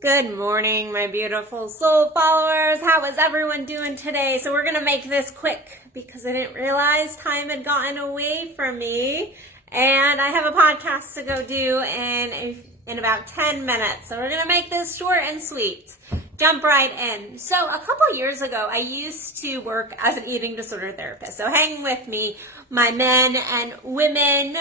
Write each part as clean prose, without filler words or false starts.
Good morning, my beautiful soul followers. How is everyone doing today? So we're going to make this quick because I didn't realize time had gotten away from me. And I have a podcast to go do in about 10 minutes. So we're going to make this short and sweet. Jump right in. So a couple years ago, I used to work as an eating disorder therapist. So hang with me, my men and women.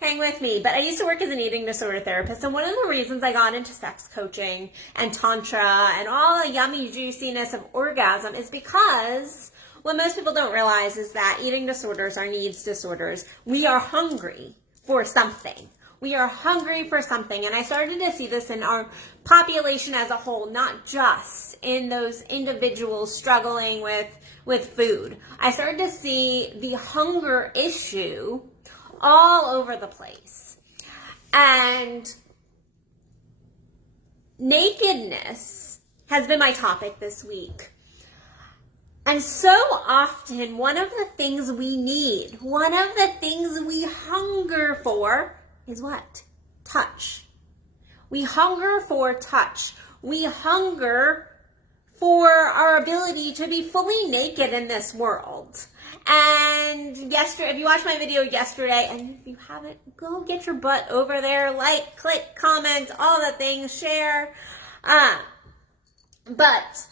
Hang with me. But I used to work as an eating disorder therapist, and one of the reasons I got into sex coaching and tantra and all the yummy juiciness of orgasm is because what most people don't realize is that eating disorders are needs disorders. We are hungry for something. We are hungry for something. And I started to see this in our population as a whole, not just in those individuals struggling with food. I started to see the hunger issue all over the place. And nakedness has been my topic this week. And so often, one of the things we need, one of the things we hunger for is what? Touch. We hunger for touch. We hunger for our ability to be fully naked in this world. And yesterday, if you watched my video yesterday, and if you haven't, go get your butt over there, like, click, comment, all the things, share. But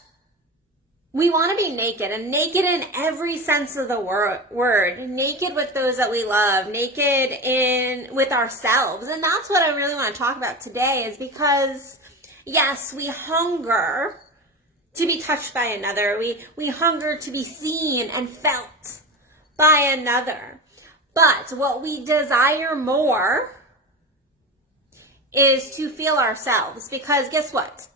we want to be naked, and naked in every sense of the word. Naked with those that we love, naked with ourselves. And that's what I really want to talk about today, is because, yes, we hunger to be touched by another. We hunger to be seen and felt by another. But what we desire more is to feel ourselves. Because guess what?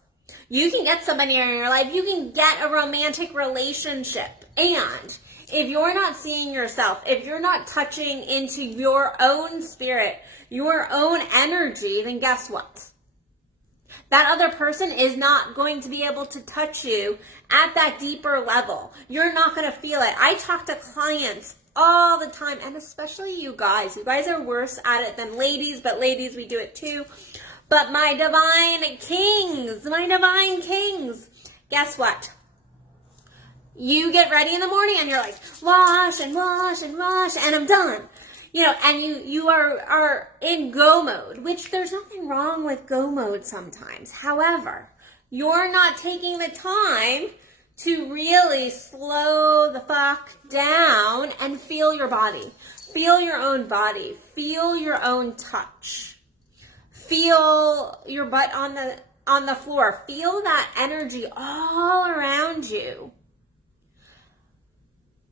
You can get somebody in your life. You can get a romantic relationship. And if you're not seeing yourself, if you're not touching into your own spirit, your own energy, then guess what? That other person is not going to be able to touch you at that deeper level. You're not going to feel it. I talk to clients all the time, and especially you guys. You guys are worse at it than ladies, but ladies, we do it too. But my divine kings, guess what? You get ready in the morning and you're like, wash and wash and wash, and I'm done. You know, and you are in go mode, which there's nothing wrong with go mode sometimes. However, you're not taking the time to really slow the fuck down and feel your body. Feel your own body. Feel your own touch. Feel your butt on the floor. Feel that energy all around you.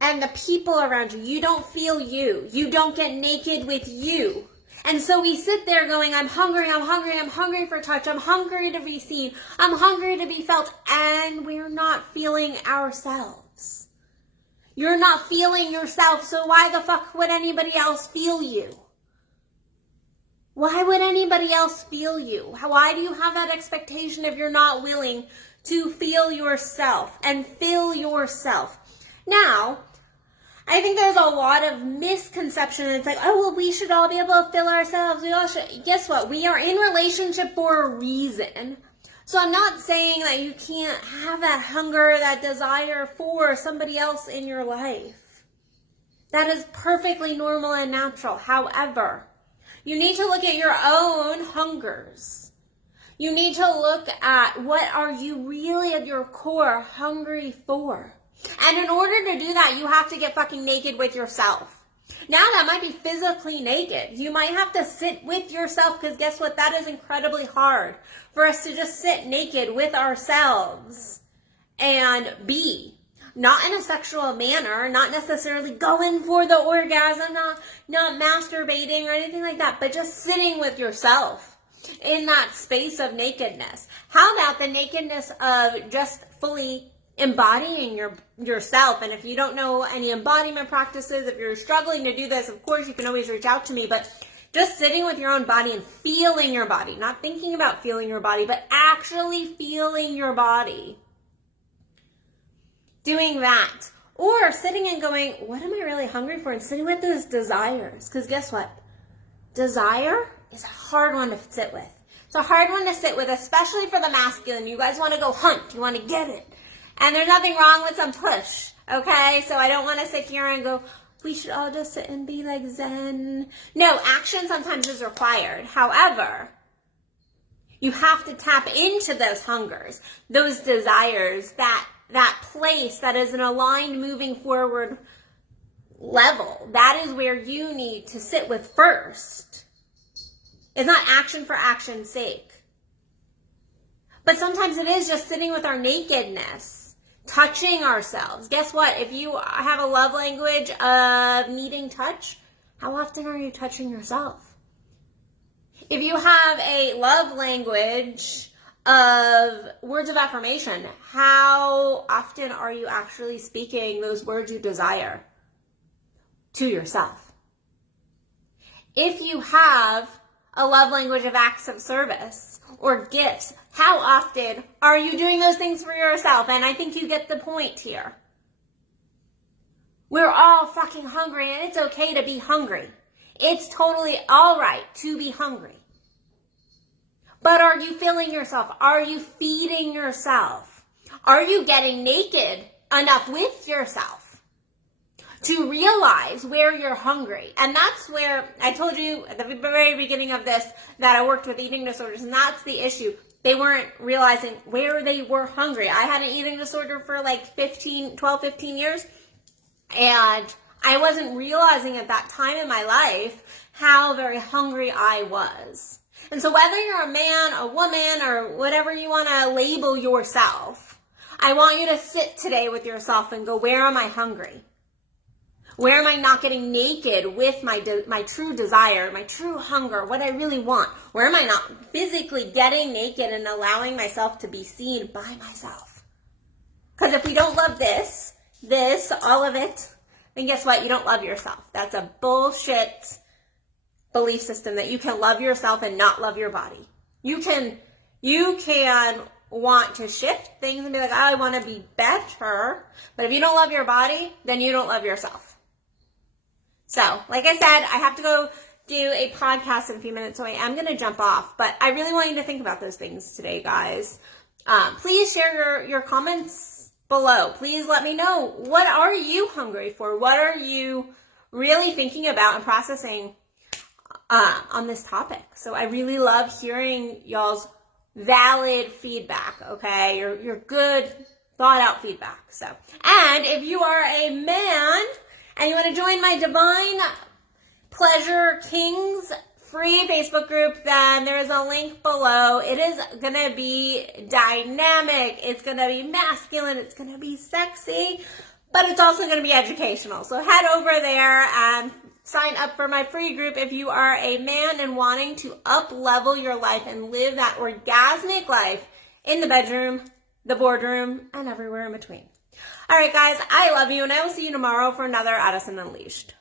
And the people around you. You don't feel you. You don't get naked with you. And so we sit there going, I'm hungry, I'm hungry, I'm hungry for touch, I'm hungry to be seen, I'm hungry to be felt, and we're not feeling ourselves. You're not feeling yourself, so why the fuck would anybody else feel you? Why would anybody else feel you? Why do you have that expectation if you're not willing to feel yourself and fill yourself? Now, I think there's a lot of misconception. It's like, oh, well, we should all be able to fill ourselves. We all should. Guess what? We are in relationship for a reason. So I'm not saying that you can't have that hunger, that desire for somebody else in your life. That is perfectly normal and natural. However, you need to look at your own hungers. You need to look at what are you really at your core hungry for. And in order to do that, you have to get fucking naked with yourself. Now, that might be physically naked. You might have to sit with yourself, because guess what? That is incredibly hard for us to just sit naked with ourselves and be. Not in a sexual manner, not necessarily going for the orgasm, not masturbating or anything like that, but just sitting with yourself in that space of nakedness. How about the nakedness of just fully embodying yourself? And if you don't know any embodiment practices, if you're struggling to do this, of course you can always reach out to me, but just sitting with your own body and feeling your body, not thinking about feeling your body, but actually feeling your body. Doing that. Or sitting and going, what am I really hungry for? And sitting with those desires. Because guess what? Desire is a hard one to sit with. It's a hard one to sit with, especially for the masculine. You guys want to go hunt. You want to get it. And there's nothing wrong with some push, okay? So I don't want to sit here and go, we should all just sit and be like Zen. No, action sometimes is required. However, you have to tap into those hungers, those desires, that place that is an aligned moving forward level. That is where you need to sit with first. It's not action for action's sake. But sometimes it is just sitting with our nakedness, touching ourselves. Guess what? If you have a love language of needing touch, how often are you touching yourself? If you have a love language of words of affirmation, how often are you actually speaking those words you desire to yourself? If you have a love language of acts of service or gifts, how often are you doing those things for yourself? And I think you get the point here. We're all fucking hungry, and it's okay to be hungry. It's totally all right to be hungry. But are you filling yourself? Are you feeding yourself? Are you getting naked enough with yourself to realize where you're hungry? And that's where I told you at the very beginning of this that I worked with eating disorders, and that's the issue. They weren't realizing where they were hungry. I had an eating disorder for like 12, 15 years, and I wasn't realizing at that time in my life how very hungry I was. And so whether you're a man, a woman, or whatever you want to label yourself, I want you to sit today with yourself and go, where am I hungry? Where am I not getting naked with my true desire, my true hunger, what I really want? Where am I not physically getting naked and allowing myself to be seen by myself? Because if we don't love this, all of it, then guess what? You don't love yourself. That's a bullshit belief system that you can love yourself and not love your body. You can want to shift things and be like, oh, I want to be better. But if you don't love your body, then you don't love yourself. So, like I said, I have to go do a podcast in a few minutes, so I am going to jump off. But I really want you to think about those things today, guys. Please share your comments below. Please let me know, what are you hungry for? What are you really thinking about and processing on this topic? So I really love hearing y'all's valid feedback, okay? Your good, thought out feedback. So, and if you are a man and you want to join my Divine Pleasure Kings free Facebook group, then there is a link below. It is going to be dynamic. It's going to be masculine. It's going to be sexy, but it's also going to be educational. So head over there and sign up for my free group if you are a man and wanting to up-level your life and live that orgasmic life in the bedroom, the boardroom, and everywhere in between. All right, guys, I love you, and I will see you tomorrow for another Addison Unleashed.